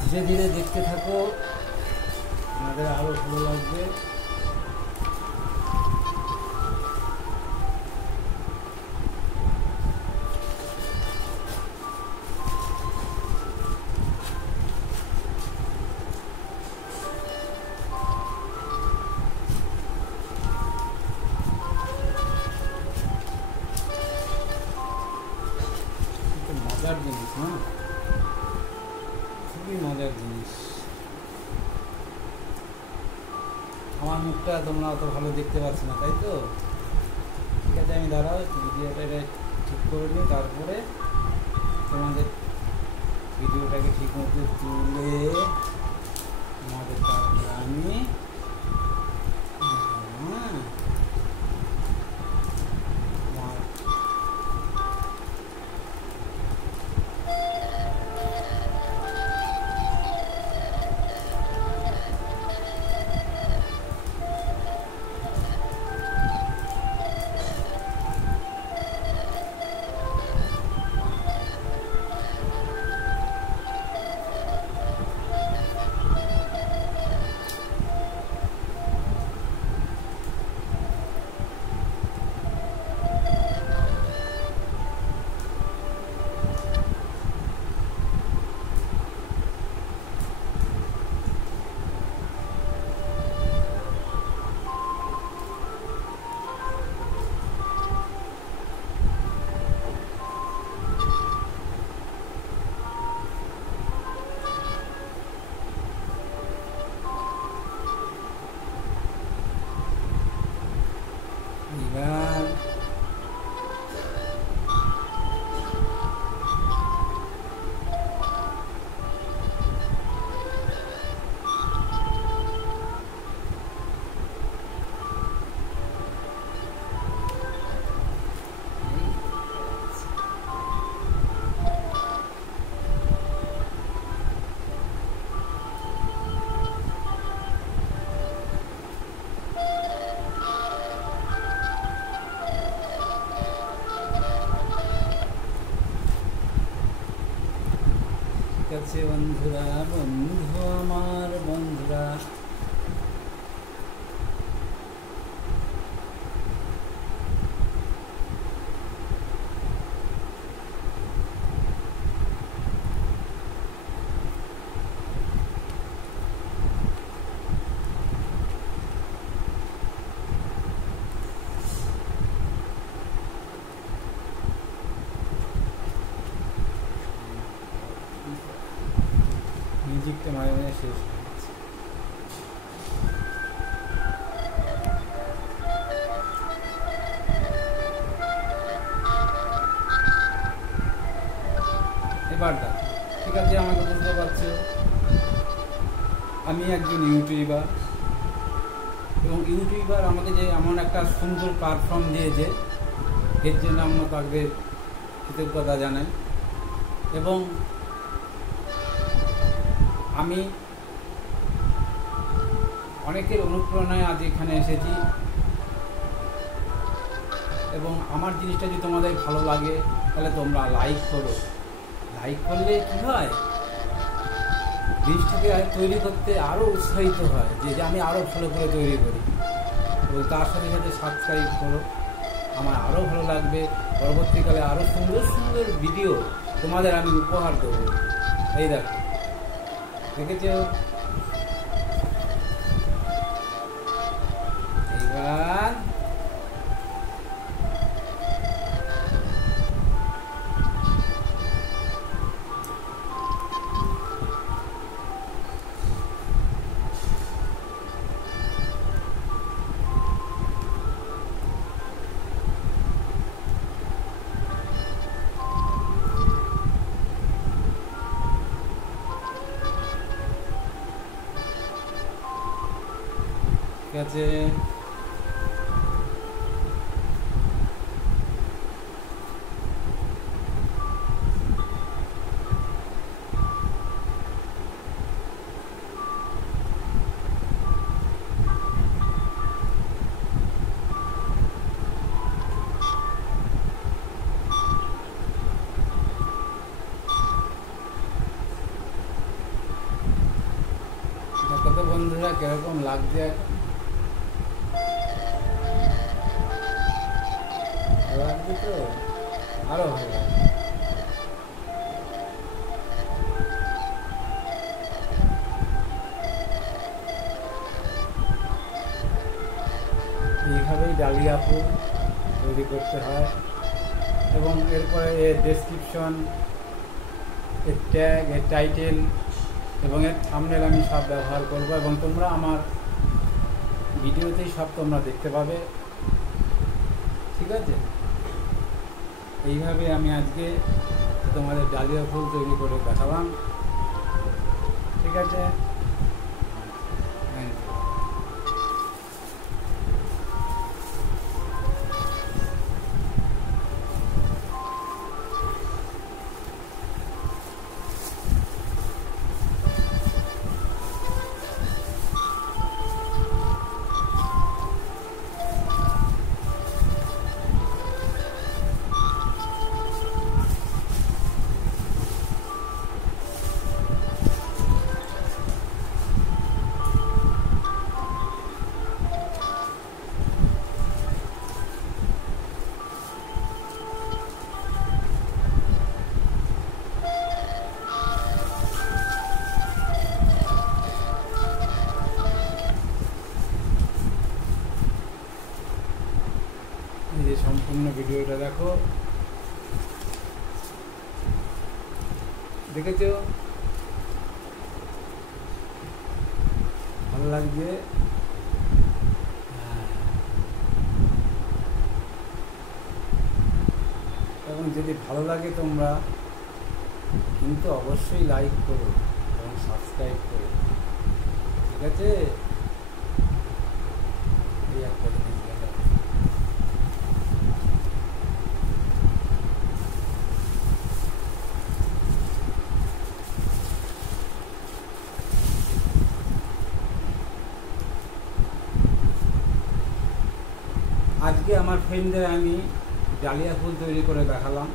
ধীরে ধীরে দেখতে থাকো, আমাদের আরও ভালো লাগবে। মজার জিনিস না, খুবই মজার জিনিস। আমার মুখটা তোমরা অত ভালো দেখতে পাচ্ছ না, তাই তো? ঠিক আছে, আমি দাঁড়াও ভিডিওটা ঠিক করে নিই, তারপরে তোমাদের ভিডিওটাকে ঠিক মতো তুলে তোমাদের তারপরে আমি কাছে বন্ধুরা, বন্ধু আমার বন্ধুরা, মিউজিকটা মাঝে মাঝে শেষ হয়ে যাচ্ছে। এবারটা ঠিক আছে, আমাকে বুঝতে পারছো আমি একজন ইউটিউবার, এবং ইউটিউবার আমাকে যে এমন একটা সুন্দর প্ল্যাটফর্ম দিয়েছে, এর জন্য আমরা তাকে কৃতজ্ঞতা জানাই। এবং আমি অনেকের অনুপ্রেরণায় আজ এখানে এসেছি, এবং আমার জিনিসটা যদি তোমাদের ভালো লাগে তাহলে তোমরা লাইক করো। লাইক করলে কী হয়, জিনিসটাকে তৈরি করতে আরও উৎসাহিত হয়, যে আমি আরও ভালো করে তৈরি করি। এবং তার সাথে সাথে সাবস্ক্রাইব করো, আমার আরও ভালো লাগবে। পরবর্তীকালে আরও সুন্দর সুন্দর ভিডিও তোমাদের আমি উপহার দেবো। এই দেখো, দেখেছ? এইবার ঠিক আছে, কিরকম লাগছে এখন? ভালো লাগছে তো? আরো ভালো লাগছে। এইভাবেই ডালিয়া ফুল তৈরি করতে হয় এবং এরপরে এর ডেসক্রিপশন, এর ট্যাগ, এর টাইটেল এবং এর থাম্বনেল আমি সব ব্যবহার করব এবং তোমরা আমার ভিডিওতেই সব তোমরা দেখতে পাবে। ঠিক আছে? এইভাবে আমি আজকে তোমাদের ডালিয়া ফুল তৈরি করে দেখালাম। ঠিক আছে? এই যে সম্পূর্ণ ভিডিওটা দেখো, দেখেছো? ভালো লাগছে? এবং যদি ভালো লাগে তোমরা কিন্তু অবশ্যই লাইক করো এবং সাবস্ক্রাইব করো। ঠিক আছে? এই একটা জিনিস গেল। আজকে আমার ফ্রেন্ডদের আমি ডালিয়া ফুল তৈরি করে দেখালাম।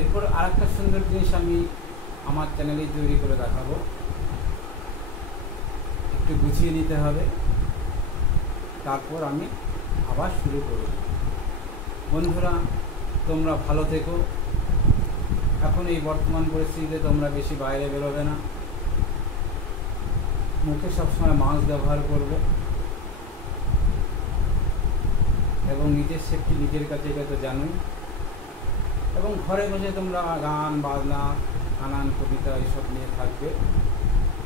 এরপর আরেকটা সুন্দর জিনিস আমি আমার চ্যানেলেই তৈরি করে দেখাবো। একটু গুছিয়ে নিতে হবে, তারপর আমি আবার শুরু করব। বন্ধুরা, তোমরা ভালো থেকো। এখন এই বর্তমান পরিস্থিতিতে তোমরা বেশি বাইরে বেরোবে না, মুখে সবসময় মাস্ক ব্যবহার করবে এবং নিজের সেফটি নিজের কাছে, এটা তো জানোই। এবং ঘরে বসে তোমরা গান বাজনা, নানান কবিতা এইসব নিয়ে থাকবে।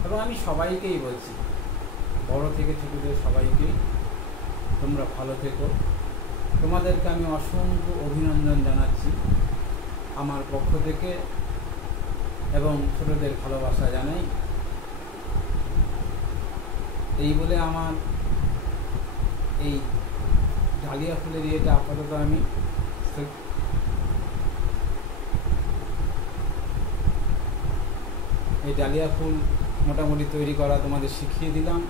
এবং আমি সবাইকেই বলছি, বড় থেকে ছোটদের সবাইকেই, তোমরা ভালো থেকো। তোমাদেরকে আমি অসংখ্য অভিনন্দন জানাচ্ছি আমার পক্ষ থেকে এবং ছোটদের ভালোবাসা জানাই। এই বলে আমার এই ডালিয়া ফুলের ইয়েটা আপাতত আমি এই ডালিয়া ফুল মোটামুটি তৈরি করা তোমাদের শিখিয়ে দিলাম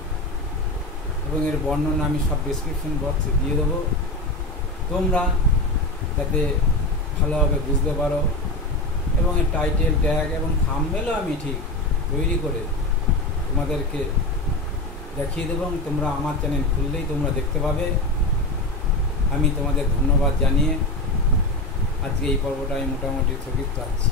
এবং এর বর্ণনা আমি সব ডেসক্রিপশন বক্সে দিয়ে দেবো, তোমরা যাতে ভালোভাবে বুঝতে পারো। এবং এর টাইটেল, ট্যাগ এবং থাম্বনেলও আমি ঠিক তৈরি করে তোমাদেরকে দেখিয়ে দেবো এবং তোমরা আমার চ্যানেল খুললেই তোমরা দেখতে পাবে। আমি তোমাদের ধন্যবাদ জানিয়ে আজকে এই পর্বটা আমি মোটামুটি স্থগিত রাখছি।